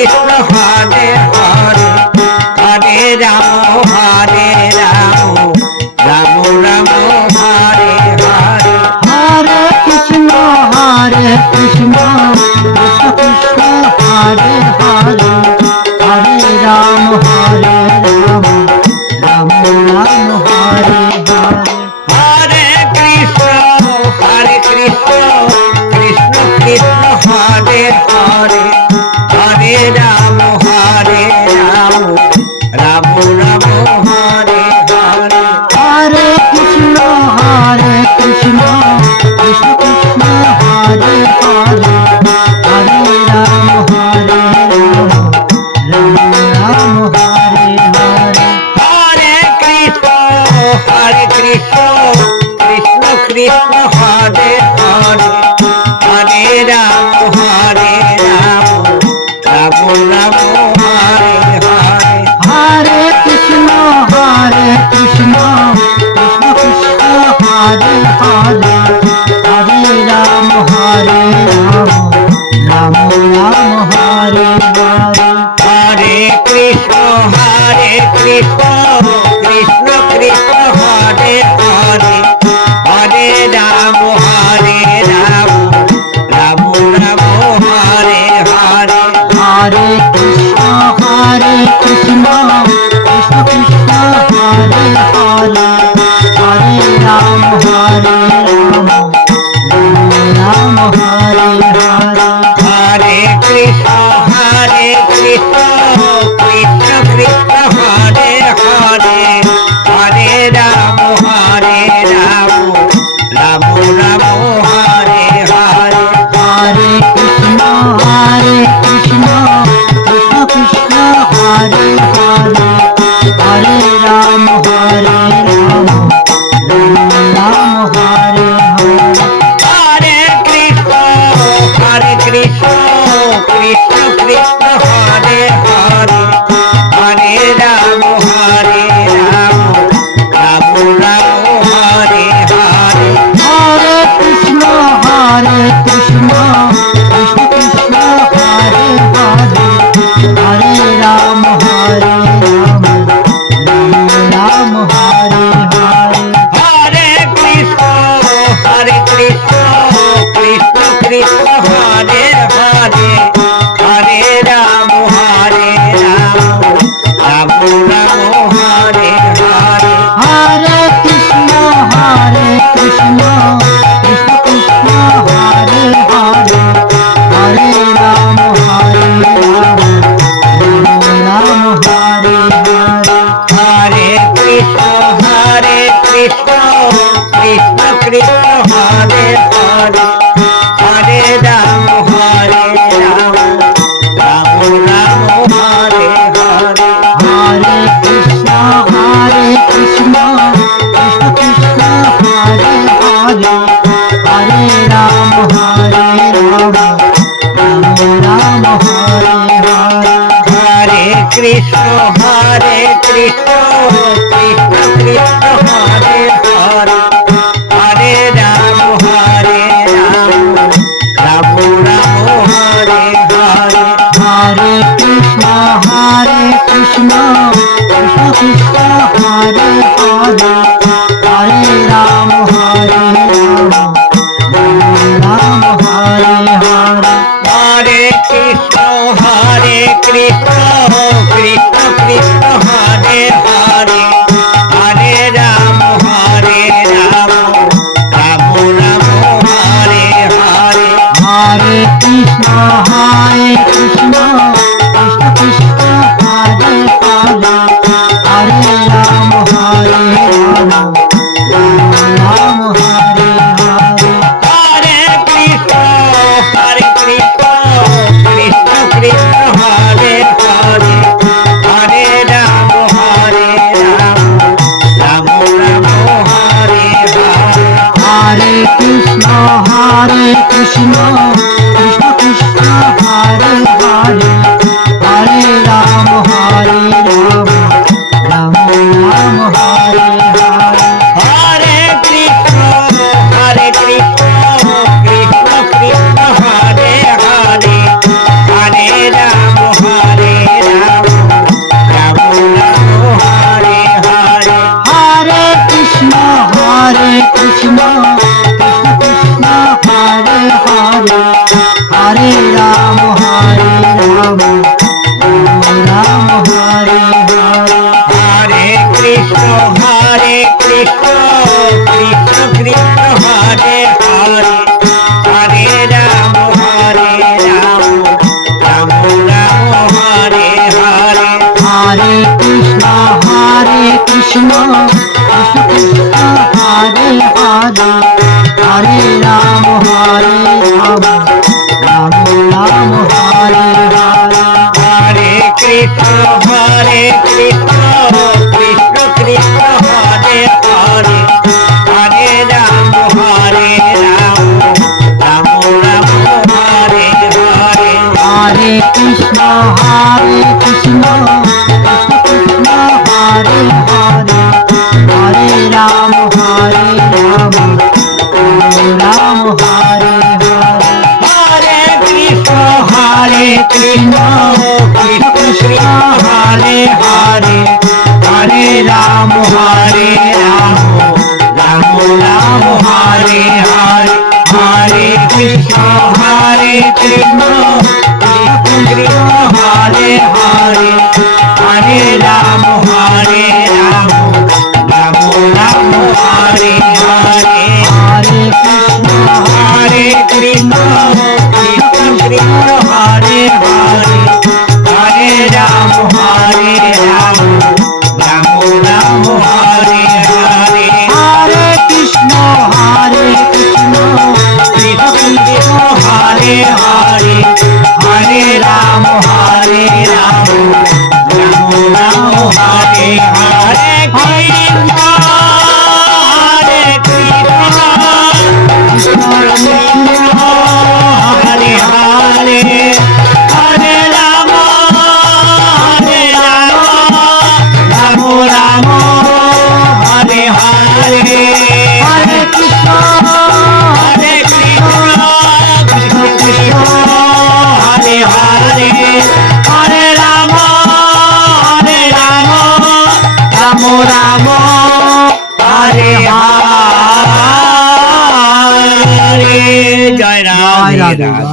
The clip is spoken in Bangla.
Krishna Hare Hare Hare Ram Ram Ram Hare Hare Hare Krishna Krishna Krishna Hare Hare Hare Ram Ram Ram Hare Hare Hare Krishna Krishna Krishna Hare Hare Hare Ram Ram Ram Hare Hare Hare Krishna Krishna Krishna Hare Hare Hare Ram Ram Ram Hare Hare Hare Krishna Krishna Krishna Hare Hare Hare Ram Ram Ram Hare Hare Hare Krishna Krishna Krishna Hare Hare Hare Ram Ram Ram Hare Hare Hare Krishna Krishna Krishna Hare Hare Hare Ram Ram Ram Hare Hare Hare Krishna Krishna Krishna Hare Hare Hare Ram Ram Hare Hare Hare Krishna Krishna Krishna Hare Hare Hare Ram Ram Ram Hare Hare Hare Krishna Krishna Krishna Hare Hare Hare Ram Ram Hare Hare Hare Krishna Krishna Krishna Hare Hare Hare Ram Ram Ram Hare Hare Hare Krishna Krishna Krishna Hare Hare Hare Ram Ram Hare Hare Hare Krishna Krishna Krishna Hare Hare Hare Ram Ram Ram Hare Hare Hare Krishna Krishna Krishna Hare Hare Hare Ram Ram Hare Hare Hare Krishna Krishna Krishna Hare Hare Hare Ram Ram Ram Hare Hare Hare Krishna Krishna Krishna Hare Hare Hare Ram Ram Hare Hare Hare Krishna Krishna Krishna Hare Hare Hare Ram Ram Ram Hare Hare Hare Krishna Krishna Krishna Hare Hare Hare Ram Ram Hare Hare Hare Krishna Krishna Krishna Hare Hare Hare Ram Ram Ram Hare Hare Hare Krishna Krishna Krishna Hare Hare Hare Ram Ram Hare Hare Hare Krishna Krishna Krishna Hare Hare Hare Ram Ram Ram Hare Hare Hare Krishna Krishna Krishna Krishna Hare Hare Hare Ram, Hare Ram, Ram Hare Hare. Hare Krishna, Krishna Krishna Hare Hare, Hare Ram, Ram Ram Hare Hare. Hare Krishna, Krishna Krishna Hare Hare, Hare Ram, Ram Ram Hare Hare. Hare Krishna, Krishna Krishna Hare Hare, Hare Ram, Ram Ram Hare Hare. Hare Krishna, Krishna Krishna Hare Hare, Hare Ram, Ram Hare Hare. Hare Krishna, Krishna Krishna Hare Hare, Hare Ram, Ram Ram Hare Hare. Hare Krishna, Krishna Krishna Hare Hare, Hare Ram, Ram Ram Hare Hare. Hare Krishna, Krishna Krishna Hare Hare, Hare Ram, Ram Ram Hare Hare. Hare Krishna, Krishna Krishna Hare Hare, Hare Ram, Ram Ram Hare Hare. Krishna, Hare Hare, Hare Rama, Ram Ram Hare Hare. Hare Krishna, Hare Krishna, Krishna Krishna Hare Hare, Hare Rama, Ram Ram Hare Hare. Jai Ram, Jai Jai Radhe. Ram.